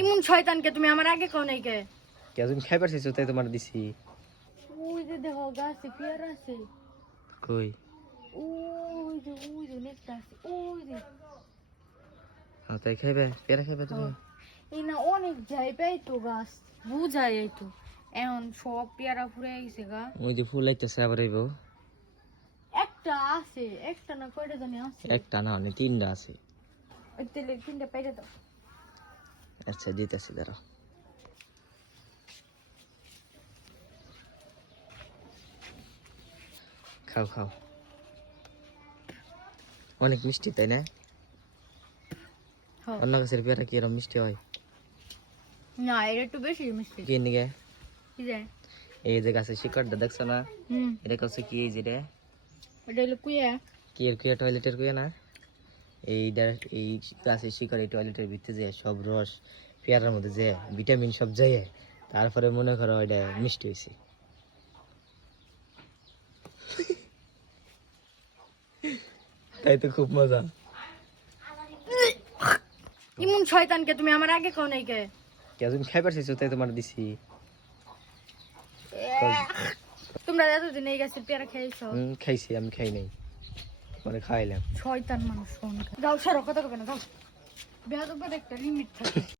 ইমন শয়তানকে তুমি আমার আগে কোন নাই কে কে তুমি খাইবার চাইছো তাই তোমার দিছি। ওই যে দেখো গাছে পেয়ারা আছে কই ওই যে নেকটা আছে ওই যে হ্যাঁ তাই খাইবে পেয়ারা খাইবে তুমি। এই না অনেক যাই পাই তো গাছ বুঝাই এই তো এখন সব পেয়ারা ফুরে গেছে গা। ওই যে ফুল আইতেছে আবার আইবো। একটা আছে একটা না কয়টা জানি আছে একটা না মানে তিনটা আছে। ওই তেলে তিনটা পেরে দাও। আচ্ছা দিতেছি দাঁড়াও। খাও খাও অনেক মিষ্টি তাই না? অন্য গাছের পেয়ারা কি এরকম মিষ্টি হয়? না এটা একটু বেশি মিষ্টি। কি নিগে কি যায় এই যে গাছের শিকড়টা দেখছো না? এটা কাছে কি এই যে রে এটা হলো কুয়া কি এর কুয়া টয়লেটের কুয়া না? এই গাছের শিকড় এই টয়লেটের ভিতরে যে সব রস পেয়ারার মধ্যে যে ভিটামিন সব যায় তারপরে মনে করো এটা মিষ্টি হয়েছে। তাই তো খুব মজা। ইমন শয়তানকে তুমি আমার আগে কোন নাই কে কে তুমি খাইবার চাইছো তাই তোমার দিছি। তোমরা এতদিন এই গাছের পেয়ারা খেয়েছো? খাইছি আমি খাই নাই মানে খাইলাম। শয়তান মানুষ যাও সরো কথা কবে না যাও বেয়াদবের একটা লিমিট থাকে।